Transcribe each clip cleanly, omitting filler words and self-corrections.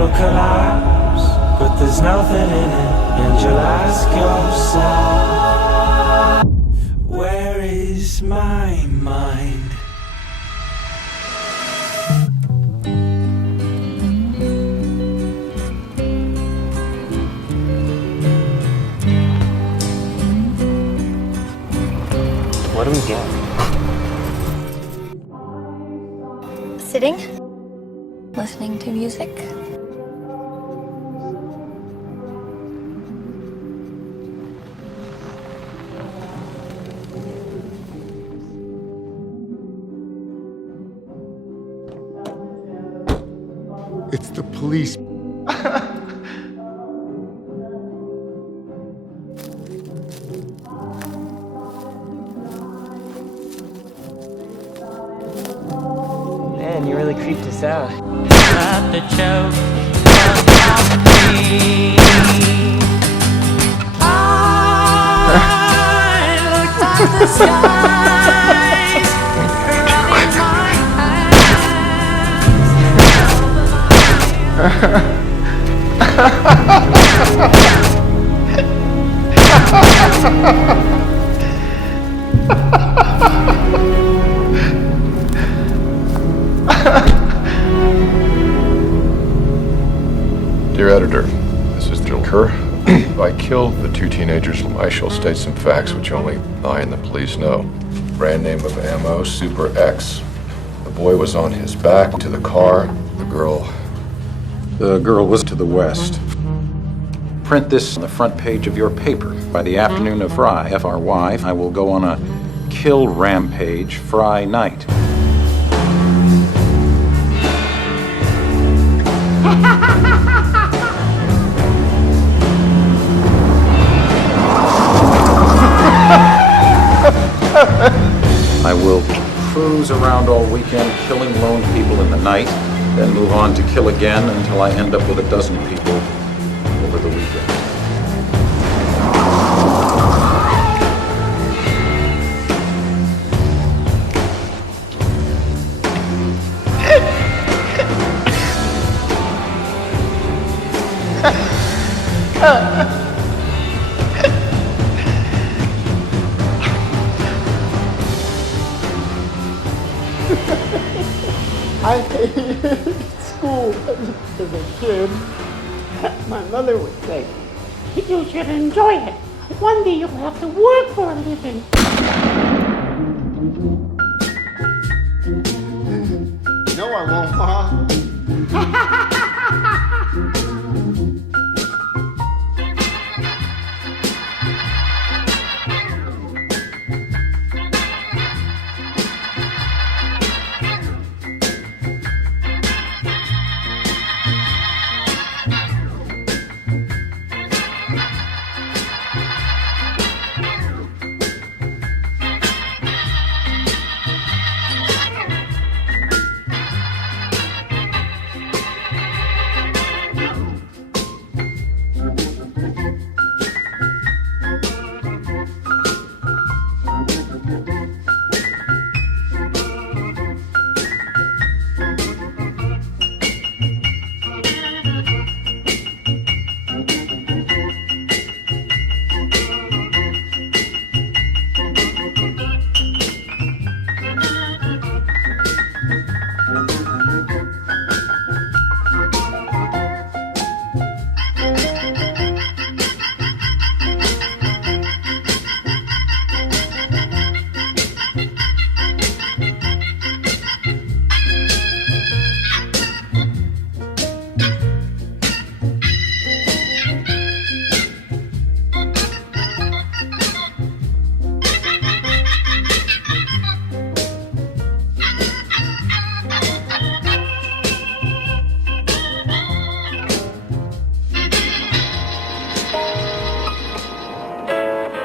it'll collapse, but there's nothing in it, and you'll ask yourself, where is my mind? What do we get? Sitting, listening to music. It's the police. Man, you really creeped us out. Not the joke about me. I looked at the skies, running my Dear editor, this is Joel Kerr. If I kill the two teenagers, I shall state some facts which only I and the police know. Brand name of ammo, Super X. The boy was on his back to the car. The girl was to the west. Print this on the front page of your paper. By the afternoon of Fry, F-R-Y, I will go on a kill rampage Fry night. I will cruise around all weekend, killing lone people in the night, then move on to kill again until I end up with a dozen people over the weekend. I hated school as a kid. My mother would say, you should enjoy it. One day you'll have to work for a living. No, I won't, Ma.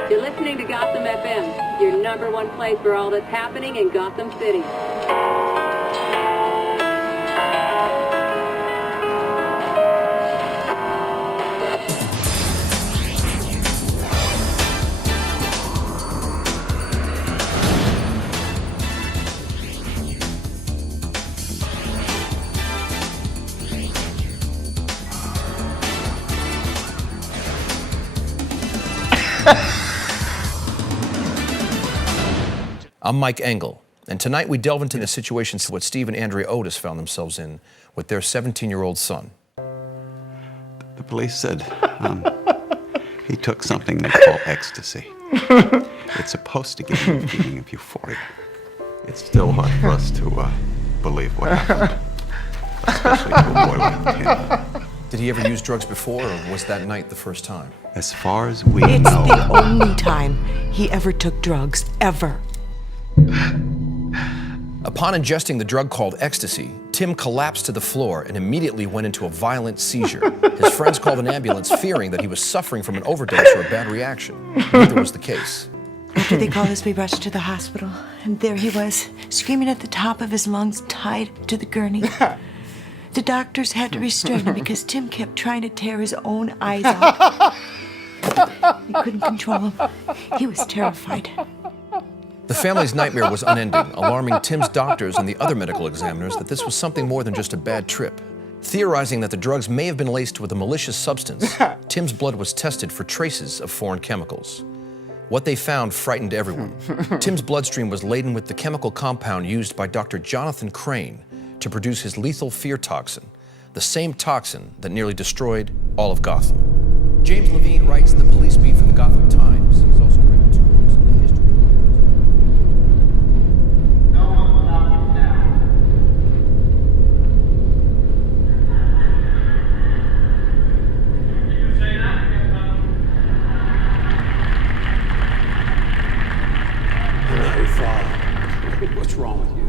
You're listening to Gotham FM, your #1 place for all that's happening in Gotham City. I'm Mike Engel, and tonight we delve into the situations what Steve and Andrea Otis found themselves in with their 17-year-old son. The police said he took something they call ecstasy. It's supposed to give you a feeling of euphoria. It's still hard for us to believe what happened, especially to a boy like him. Did he ever use drugs before, or was that night the first time? As far as we It's know... the only time he ever took drugs, ever. Upon ingesting the drug called ecstasy, Tim collapsed to the floor and immediately went into a violent seizure. His friends called an ambulance, fearing that he was suffering from an overdose or a bad reaction. Neither was the case. After they called us, we rushed to the hospital, and there he was, screaming at the top of his lungs, tied to the gurney. The doctors had to restrain him because Tim kept trying to tear his own eyes out. They couldn't control him. He was terrified. The family's nightmare was unending, alarming Tim's doctors and the other medical examiners that this was something more than just a bad trip. Theorizing that the drugs may have been laced with a malicious substance, Tim's blood was tested for traces of foreign chemicals. What they found frightened everyone. Tim's bloodstream was laden with the chemical compound used by Dr. Jonathan Crane to produce his lethal fear toxin, the same toxin that nearly destroyed all of Gotham. James Levine writes the police beat for the Gotham Times. He's also written 2 books on the history of What's wrong with you?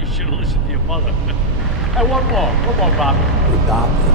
You should have listened to your mother. Hey, one more, Bobby. Adopted.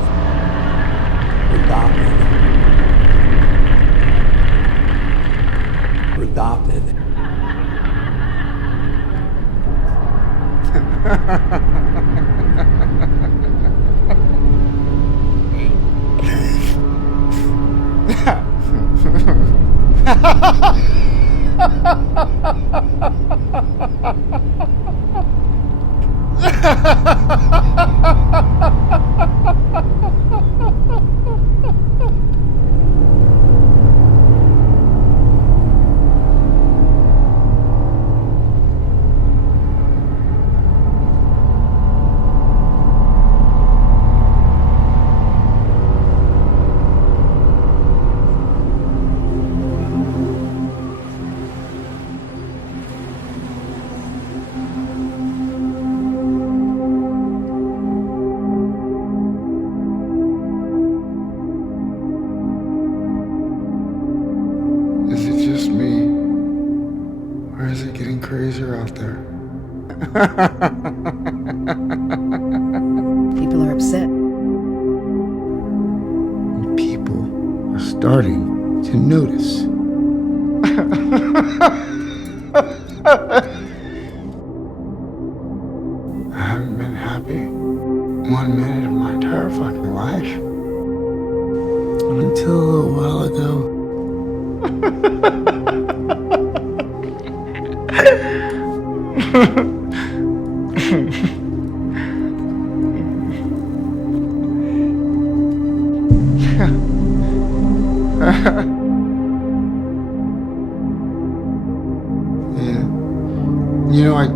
Is it just me? Or is it getting crazier out there? People are upset. And people are starting to notice. I haven't been happy 1 minute of my entire fucking life. Until a little while ago. Yeah. You know, I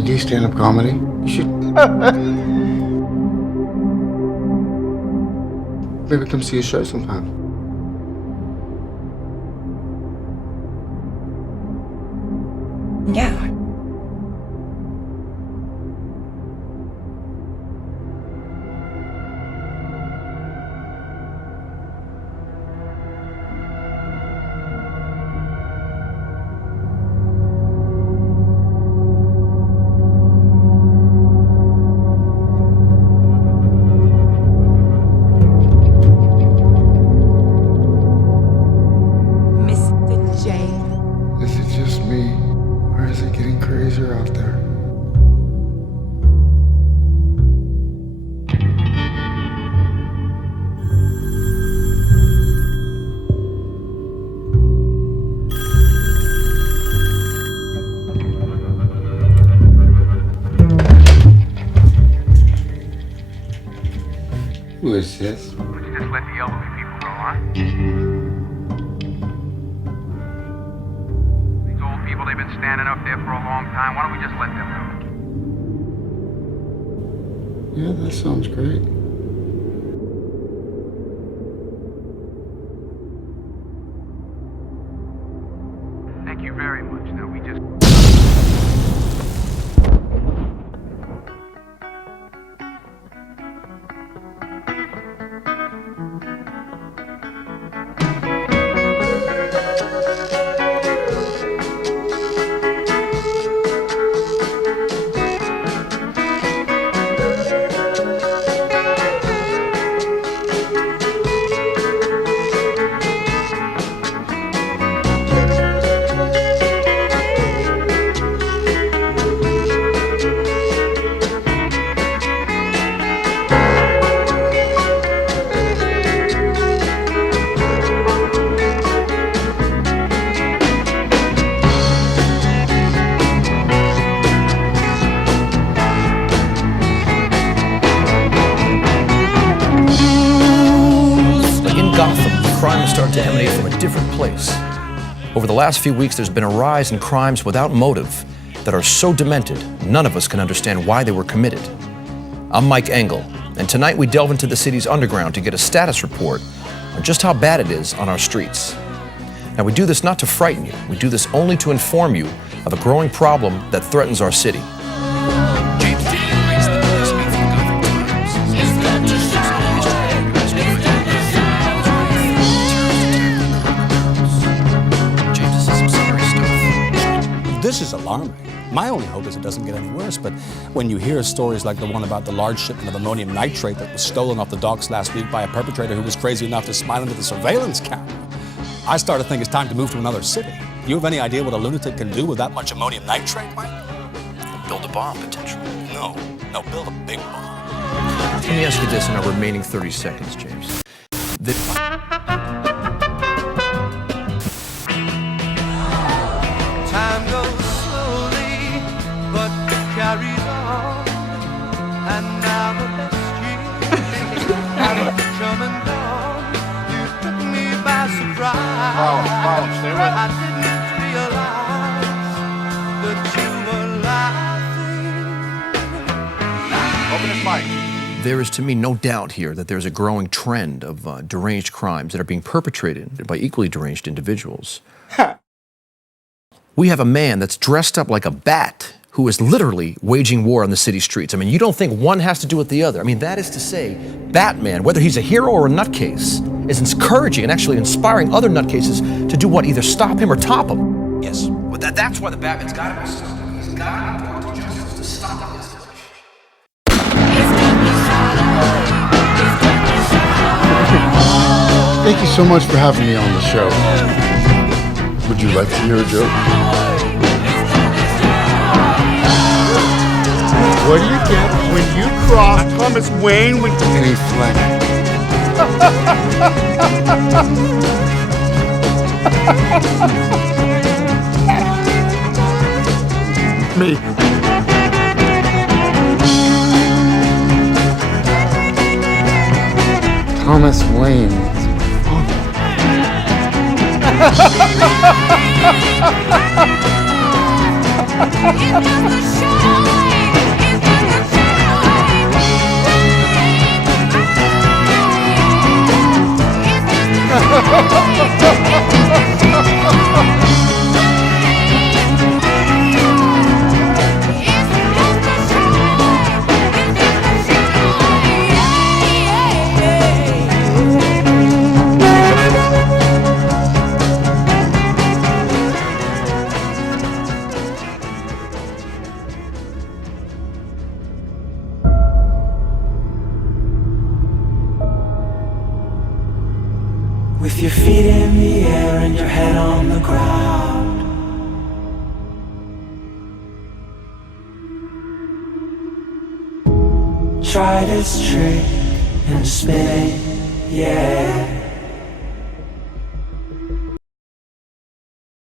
do stand-up comedy. You should maybe come see a show sometime. Yeah. Is it just me, or is it getting crazier out there? Who is this? Would you just let the elderly people go on? standing up there for a long time. Why don't we just let them know? Yeah, that sounds great. Thank you very much. Now we just... Crime is starting to emanate from a different place. Over the last few weeks, there's been a rise in crimes without motive that are so demented, none of us can understand why they were committed. I'm Mike Engel, and tonight we delve into the city's underground to get a status report on just how bad it is on our streets. Now, we do this not to frighten you. We do this only to inform you of a growing problem that threatens our city. This is alarming. My only hope is it doesn't get any worse, but when you hear stories like the one about the large shipment of ammonium nitrate that was stolen off the docks last week by a perpetrator who was crazy enough to smile into the surveillance camera, I start to think it's time to move to another city. You have any idea what a lunatic can do with that much ammonium nitrate, Mike? Build a bomb, potentially. No, build a big bomb. Let me ask you this in our remaining 30 seconds, James. Time goes slowly, but carries on. And now the best years have come and gone. You took me by surprise. Stay with I didn't realize that you were laughing. Open his mic. There is, to me, no doubt here that there's a growing trend of deranged crimes that are being perpetrated by equally deranged individuals. We have a man that's dressed up like a bat who is literally waging war on the city streets. I mean, you don't think one has to do with the other. I mean, that is to say, Batman, whether he's a hero or a nutcase, is encouraging and actually inspiring other nutcases to do what? Either stop him or top him. Yes. But that's why the Batman's got to be stopped. He's got to be brought to justice to stop this. Thank you so much for having me on the show. Would you like to hear a joke? What do you get when you cross Thomas Wayne with any flag? Me. Thomas Wayne. With your feet in the air and your head on the ground. Try this trick and spin it, yeah.